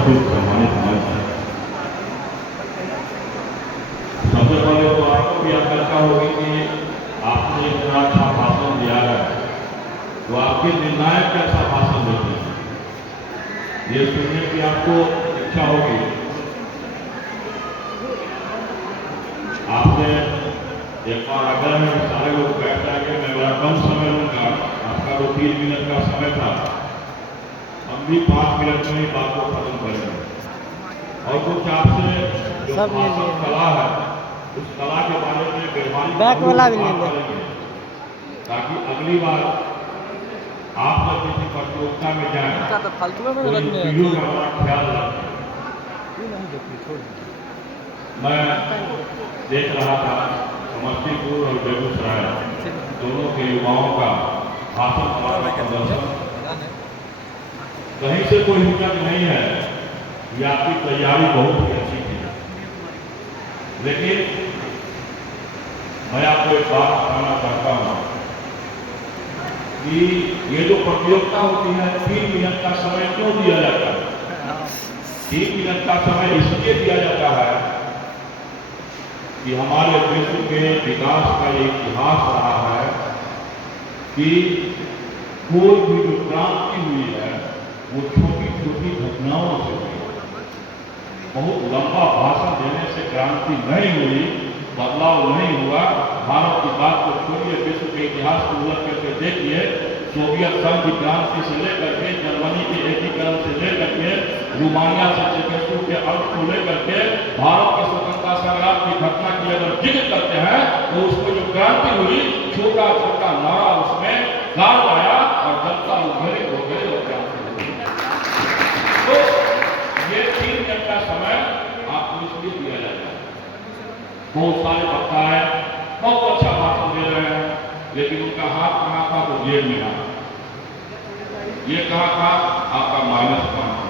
सफल सम्मानित मंच है। सबसे पहले तो आपको भी आशंका होगी कि आपने इतना अच्छा भाषण दिया है, तो आपके निर्णायक कैसा भाषण देते हैं, ये सुनने की आपको इच्छा होगी। आपने एक बार अगर सारे लोग बैठ जाएंगे, मैं बड़ा कम समय लूंगा, आपका तो 3 मिनट का समय था, हम भी 5 मिनट में ही बात को खत्म करेंगे। और कुछ आपसे जो भाषण कला है, उस कला के बारे में व्यवहारिक बात करेंगे, ताकि अगली बार आप जब किसी प्रतियोगिता में जाए तो इन चीजों का बड़ा ख्याल रखें। मैं देख रहा था समस्तीपुर और बेगूसराय दोनों के युवाओं का भाषण प्रदर्शन, कहीं से कोई हिचक नहीं है कि आपकी तैयारी बहुत ही अच्छी थी। लेकिन मैं आपको एक बात बताना चाहता हूँ कि ये जो प्रतियोगिता होती है 3 मिनट का समय क्यों दिया जाता है? 3 मिनट का समय इसलिए दिया जाता है कि हमारे विश्व के विकास का एक इतिहास रहा है कि कोई भी जो क्रांति हुई है वो छोटी छोटी घटनाओं से हुई। बहुत लंबा भाषण देने से क्रांति नहीं हुई, बदलाव नहीं हुआ। भारत की बात को छोड़िए, विश्व के इतिहास को उलट करके देखिए, सोवियत संघ की क्रांति से लेकर के, जर्मनी के एकीकरण से लेकर के, रोमानिया से चेतावनी के अंत को लेकर के, भारत के स्वतंत्रता संग्राम की घटना की अगर जिक्र करते हैं तो उसमें जो क्रांति हुई, छोटा छोटा नारा उसमें गाड़ आया और जनता उभरी हो गई और क्रांति हुई। तो ये 3 मिनट का समय आपको इसलिए दिया जाता है। बहुत सारे वक्ता है, बहुत अच्छा भाषण दे रहे हैं, लेकिन उनका हाथ कहाँ था तो जेब में था, ये कहाँ था आपका -5।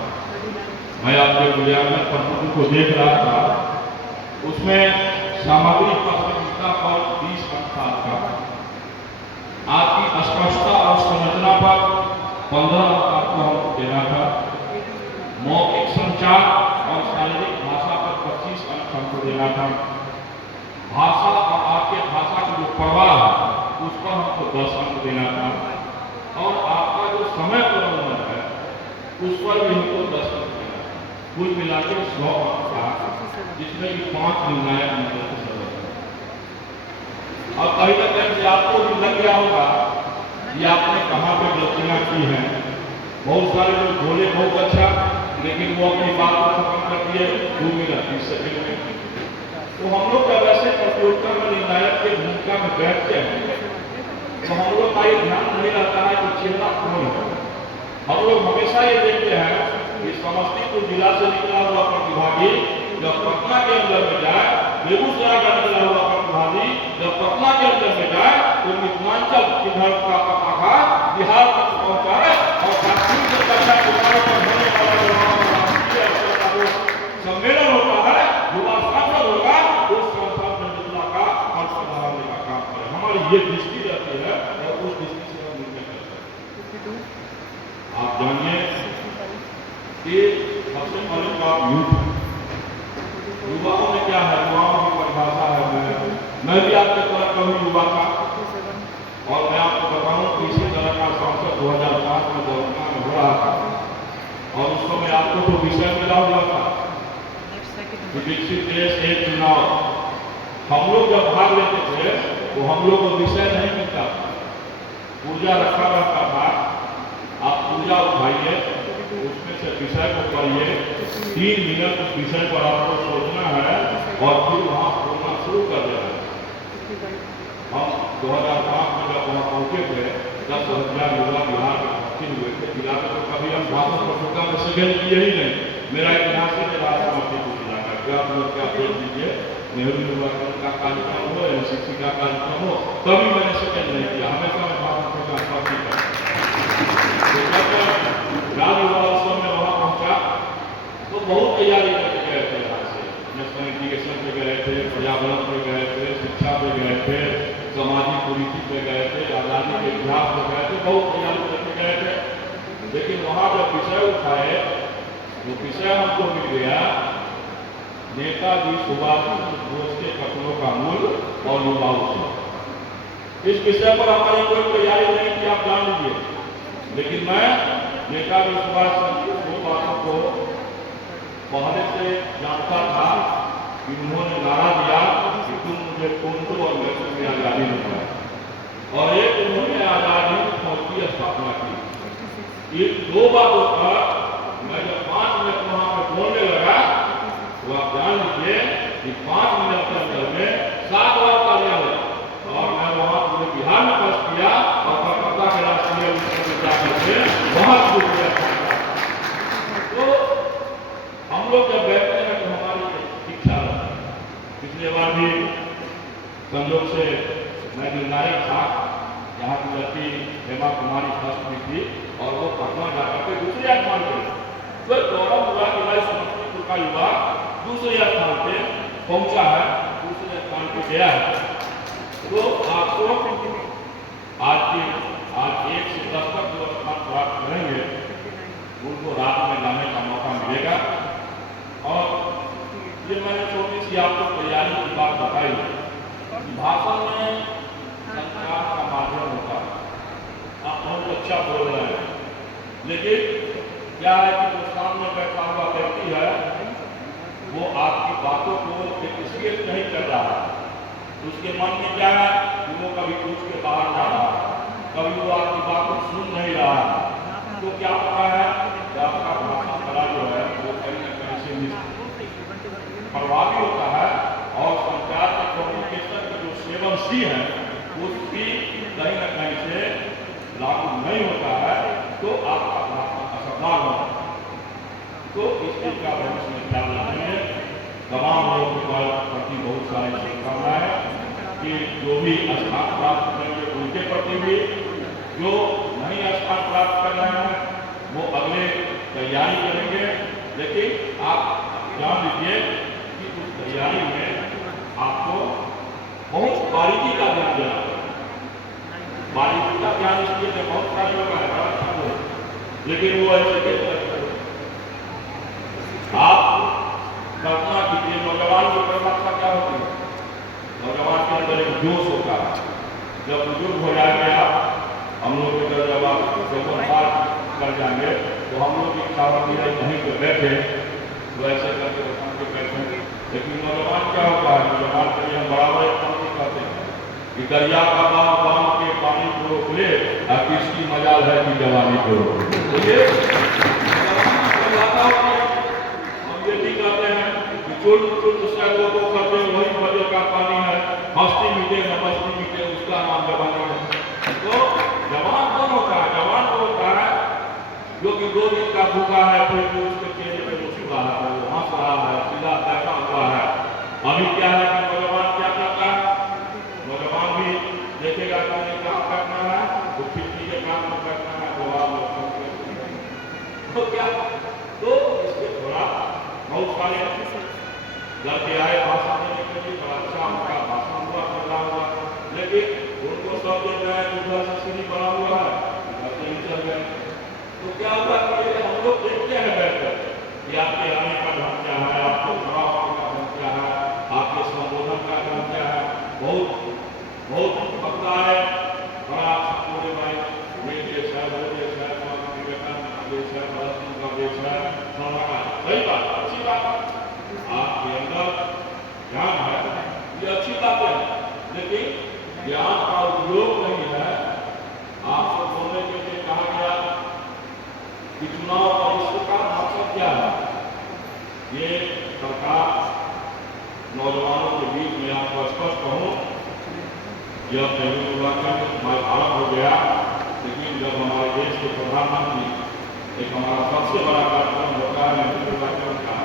मैं आपके मूल्यांकन पद्धति को देख रहा था, उसमें सामग्री प्रासंगिकता पर 20 अंक था आपका, आपकी स्पष्टता और संरचना पर 15 अंक आपको हम देना था, मौखिक संचार और शारीरिक भाषा पर 25 अंक हमको देना था, भाषा और आपके भाषा की जो प्रवाह है उस पर हमको 10 अंक देना था, और आपका जो समय प्रबंधन है उस पर भी हमको 10 अंक देना था। कुल मिलाकर 100 अंक था, जिसमें कि 5 निर्णायक अंकों से सदस्य। और कहीं ना कहीं आपको भी लग गया होगा कि आपने कहाँ पे गलतियां की हैं। बहुत सारे लोग बोले बहुत अच्छा, लेकिन वो अपनी बात को खत्म कर दिए 2 मिनट 30 सेकंड में। तो हम लोग जब ऐसे प्रतियोगिता में निर्णायक की भूमिका में बैठते हैं तो हम लोग का ये ध्यान नहीं रहता है कि चेहरा कौन है। हम लोग हमेशा ये देखते हैं कि समस्तीपुर जिला से निकला हुआ प्रतिभागी जब पटना के अंदर में जाए, बेगूसराय का निकला हुआ प्रतिभागी जब पटना के अंदर में जाए तो मिथिलांचल की धर्म का पताका बिहार तक पहुंचाए और काश्मीर से कक्षा किनारों पर होने वाला जो सम्मेलन होता है, युवा सांसद होगा, उस संसद में जिला का अर्थ बढ़ाने का काम करे। हमारी ये दृष्टि रहती है और उस दृष्टि से हम निर्णय करते हैं। आप जानिए कि सबसे पहले तो आप युवाओं में क्या है, युवाओं की परिभाषा है। मैं भी आपके तरह का हूँ युवा का, और मैं आपको बताऊं कि इसी तरह का संसद 2005 में दौड़ना में हो रहा था, और उस समय आपको तो विषय मिला हुआ था कि विकसित देश एक चुनाव। हम लोग जब भाग लेते थे तो हम लोग को विषय नहीं मिलता था, ऊर्जा रखा रहता था। आप ऊर्जा उठाइए, उसमें से विषय को पढ़िए, 3 मिनट उस विषय पर आपको सोचना है और फिर वहाँ बोलना शुरू कर देना है। हम 2005 में जब वहाँ पहुँचे थे, 10,000 युवा बिहार में भर्ती हुए थे। जिला में तो कभी हम भाषण प्रतियोगिता में सेकंड किए ही नहीं। मेरा इतिहास ही नहीं रहा समस्तीपुर जिला का। क्या देख लीजिए, नेहरू युवा केंद्र का कार्यक्रम हो, NCC का कार्यक्रम हो, कभी मैंने सेकंड नहीं किया, हमेशा मैं भाषण प्रतियोगिता करता। राज युवा उत्सव में वहाँ पहुँचा तो बहुत तैयारी करके गए थे। यहाँ से नेशनल एजुकेशन पे गए थे, पर्यावरण पे गए थे, शिक्षा पे गए थे, सामाजिक कुरीति पे गए थे, आज़ादी के इतिहास पे गए थे, बहुत तैयारी करके गए थे। लेकिन वहाँ जब विषय उठाए जो विषय हमको मिल गया, नेताजी सुभाष चंद्र बोस के कथनों का मूल और युवा उत्सव। इस विषय पर हमारी कोई तैयारी नहीं थी, आप जान लीजिए, लेकिन मैं नेताजी सुभाष चंद्र बोस बातों को पहले से जानता था कि उन्होंने नारा दिया कि तुम मुझे खून दो और मैं तुम्हें आजादी दूंगा, और एक उन्होंने आजादी की फौज की स्थापना की। इन दो बातों पर मैं जब 5 मिनट वहां पर बोलने लगा तो आप जान लीजिए कि 5 मिनट के अंदर में 7 बार तालियां लगी, और मैं वहां पूरे बिहार में बस किया और कलकत्ता के राष्ट्रीय विश्वविद्यालय में वहां शुरू किया। तो हम लोग जब बैठते हैं तो हमारी इच्छा रहती है। पिछले बार भी संयोग से मैं निर्णायक था, यहाँ की लड़की हेमा कुमारी फर्स्ट में थी और वो पटना जाकर के दूसरे स्थान पे, तो गौरव हुआ कि भाई समस्तीपुर का युवा दूसरे स्थान पे पहुंचा है, दूसरे स्थान पे गया है। तो आपको आज 1 से 10 तक जो स्थान प्राप्त करेंगे उनको रात में लाने का मौका मिलेगा। और ये मैंने छोटी सी आपको तैयारी की बात बताई। भाषण में संचार का माध्यम होता है, आप बहुत अच्छा बोल रहे हैं, लेकिन क्या है कि जो सामने बैठा हुआ व्यक्ति है वो आपकी बातों को एप्रिशिएट नहीं कर रहा है, उसके मन में क्या है कि वो कभी पूछ के बाहर जा रहा है, कभी वो आपकी बातों सुन नहीं रहा है। तो क्या पता है कि आपका भाषण कला जो है वो कहीं न कहीं से प्रभावी होता है, और संचार के कम्युनिकेशन के जो 7 C है उसकी कहीं न कहीं से लागू नहीं होता है, तो आपका भाषण असरदार होता है। तो इस चीज का भविष्य में ख्याल रखेंगे। तमाम लोगों के प्रति बहुत सारी शुभकामनाएं कि जो भी स्थान प्राप्त करेंगे उनके प्रति भी, जो नहीं स्थान प्राप्त कर रहे हैं वो अगले तैयारी करेंगे। लेकिन आप जान लीजिए कि उस तैयारी में आपको बहुत बारीकी का ध्यान देना है। बारीकी का ध्यान इसलिए जब बहुत सारे लोग हैं लेकिन वो ऐसे कहते हैं, आप कल्पना कीजिए नौजवान की परिभाषा क्या होती है। नौजवान के अंदर एक जोश होता है, जब बुजुर्ग हो जाएंगे आप, हम लोग के अंदर जब आप पार कर जाएंगे तो हम लोग की इच्छा होती है कहीं पे बैठे तो ऐसे करके उठान के बैठे। लेकिन नौजवान क्या होता है, नौजवान के लिए हम बराबर एक पंक्ति कहते हैं कि दरिया का बांध के पानी को रोक ले, किसकी मजाल है कि जवानी को रोक ले। हम ये भी कहते हैं कि चोट सैकों को करते वही मजे का पानी है, मस्ती मिटे न मस्ती मिटे उसका नाम जवानी है। तो जवान कौन होता है? जवान वो होता है जो कि 2 दिन का भूखा है, फिर भी उसके चेहरे पे मुस्कुरा है, वो हंस रहा है, सीधा बैठा हुआ है। अभी क्या है कि नौजवान क्या करता है, नौजवान भी देखेगा कि उन्हें काम करना है तो खिड़की के काम में करना है, तो क्या तो इसके थोड़ा बहुत सारे लड़के आए भाषण देने के लिए, बड़ा अच्छा उनका भाषण हुआ, चला हुआ, लेकिन उनको सब देख रहे हैं दूसरा से सीढ़ी बना हुआ है, घर से ही चल गए। तो क्या हुआ कि हम लोग देखते हैं बैठकर कि आपके आने का ढंग क्या है, आपको खड़ा होने का ढंग क्या है, आपके संबोधन का ढंग क्या है। बहुत पता है बड़ा पूरे भाई ये देश है, वो देश है, स्वामी विवेकानंद का देश है, भगत सिंह का देश है, सही बात, अच्छी बात, आपके अंदर ज्ञान है, ये अच्छी बात है, लेकिन ज्ञान का उपयोग नहीं है। आपको बोलने के लिए कहा गया कि चुनाव और इसका मकसद क्या है, ये सरकार नौजवानों के बीच में आपको स्पष्ट कहूं, जब नेहरू युवा भारत हो गया, लेकिन जब हमारे देश के प्रधानमंत्री एक हमारा सबसे बड़ा कार्यक्रम होता है नेहरू युवा का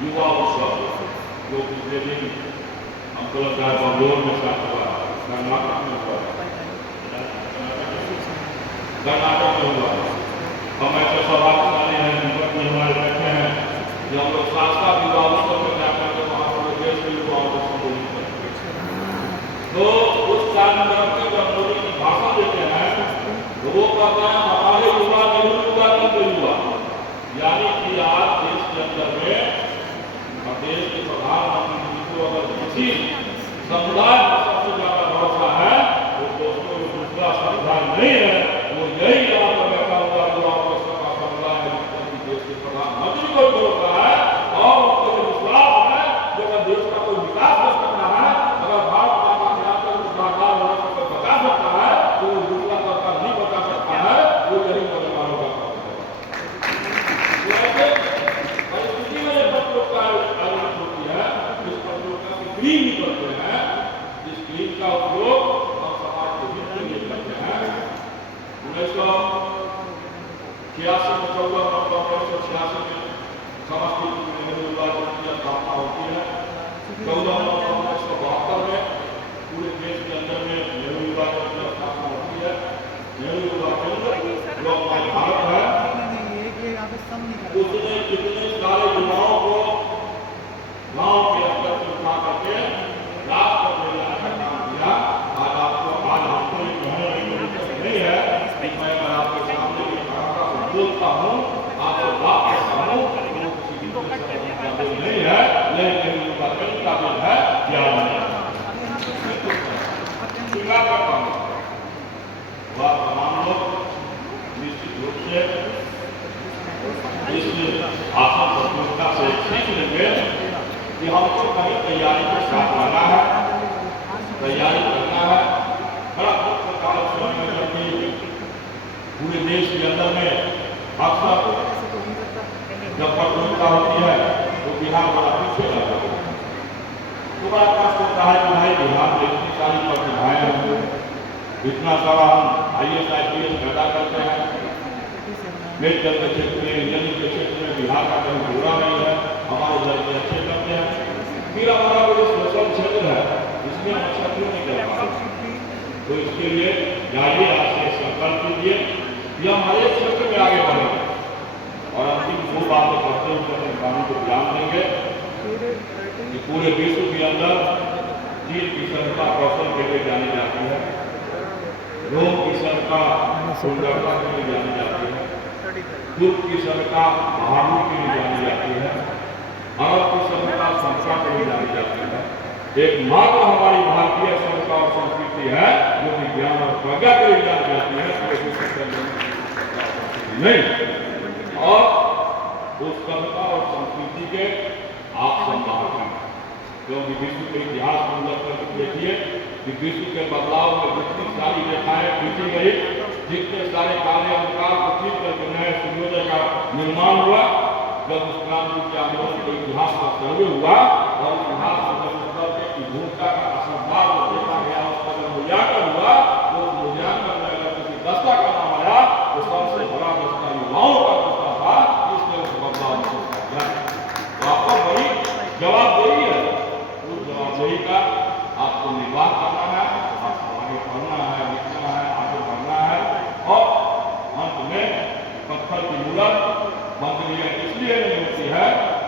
युवा उत्सव, जो पिछले दिन हमको लगता है बंगलोर में स्टार्ट हुआ, कर्नाटक में हुआ, कर्नाटक में हुआ। हम ऐसे सभाशाली हैं, निकट में हमारे बैठे हैं, जो हम लोग शासका युवा उत्सव में जाकर के वहाँ पर देश के युवाओं को संबोधित करते हैं। तो उस कार्यक्रम में जब मोदी जी भाषण देते हैं तो वो कहते हैं हमारे युवा नेहरू युवा के युवा, यानी कि आज देश 14/9/1972 में पूरे देश के अंदर में नेहरू युवा केंद्र की स्थापना होती है। नेहरू युवा केंद्र जो हमारे भारत है, उसने कितने सारे युवाओं को गांव के स्तर से उठा करके राष्ट्र में ले जाने का काम किया। आज हमको ये कहने की जरूरत नहीं है कि मैं आपके सामने ये भाषा को बोलता हूँ, आपसे बात करता हूँ, वो किसी भी काबिल नहीं है, लेकिन नेहरू युवा केंद्र काबिल है ज्ञान में। श्रृंगार करता हूँ वह तमाम लोग निश्चित रूप से इस आसन प्रतियोगिता से सीख लेंगे कि हमको कहीं तैयारी के साथ रहना है, तैयारी करना है। बड़ा दुख प्रकार समय में जबकि पूरे देश के अंदर में अक्सर जब प्रतियोगिता होती है तो बिहार बड़ा पीछे रहता है। तो बड़ा कष्ट होता है कि भाई बिहार में इतनी सारी प्रतिभाएं हैं, इतना सारा हम IAS IPS पैदा करते हैं, मेडिकल के क्षेत्र में, इंजीनियरिंग के क्षेत्र में बिहार का कहीं पूरा नहीं है, हमारे लड़के अच्छे करते हैं, फिर हमारा वो सोशल क्षेत्र है इसमें हम अच्छा क्यों नहीं कर पाते। तो इसके लिए जाइए, आज से संकल्प कीजिए कि हम हर एक क्षेत्र में आगे बढ़ेंगे और अंतिम दो बातें करते हुए अपने कानून को ध्यान देंगे कि पूरे विश्व के अंदर चीन की सभ्यता कौशल के लिए जानी जाती है, रोम की सभ्यता सुंदरता के लिए जानी जाती है, तुर्क की सभ्यता बहादुरी के लिए जानी जाती है, अरब की सभ्यता संस्था के लिए जानी जाती है। एकमात्र हमारी भारतीय सभ्यता और संस्कृति है जो विज्ञान और प्रज्ञा के लिए जानी जाती है, नहीं। और उस सभ्यता और संस्कृति के आप संभाल हैं, क्योंकि विश्व के इतिहास को कर देखिए कि विश्व के बदलाव में जितनी सारी रेखाएं खींची गई, जितने सारे कार्य अंधकार को ठीक करके नए सूर्योदय का निर्माण हुआ, जब उस क्रांति के आंदोलन के इतिहास का सर्वे हुआ और इतिहास की भूमिका का असरदार देखा गया, उसका जब मूल्यांकन हुआ तो उस मूल्यांकन में अगर किसी दस्ता का नाम आया तो सबसे बड़ा दस्ता युवाओं का दस्ता था, जिसने उस बदलाव में किया। तो आपको बड़ी जवाबदेही है, उस जवाबदेही का आपको निर्वाह करना है, आपको आगे पढ़ना है, लिखना है, आगे बढ़ना है। और अंत में पत्थर की मूरत बंदनीय इसलिए नहीं होती है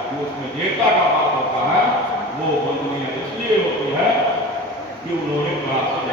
कि उसमें देवता का बात होता है, वो बंदनीय इसलिए होती है कि उन्होंने प्रार्थना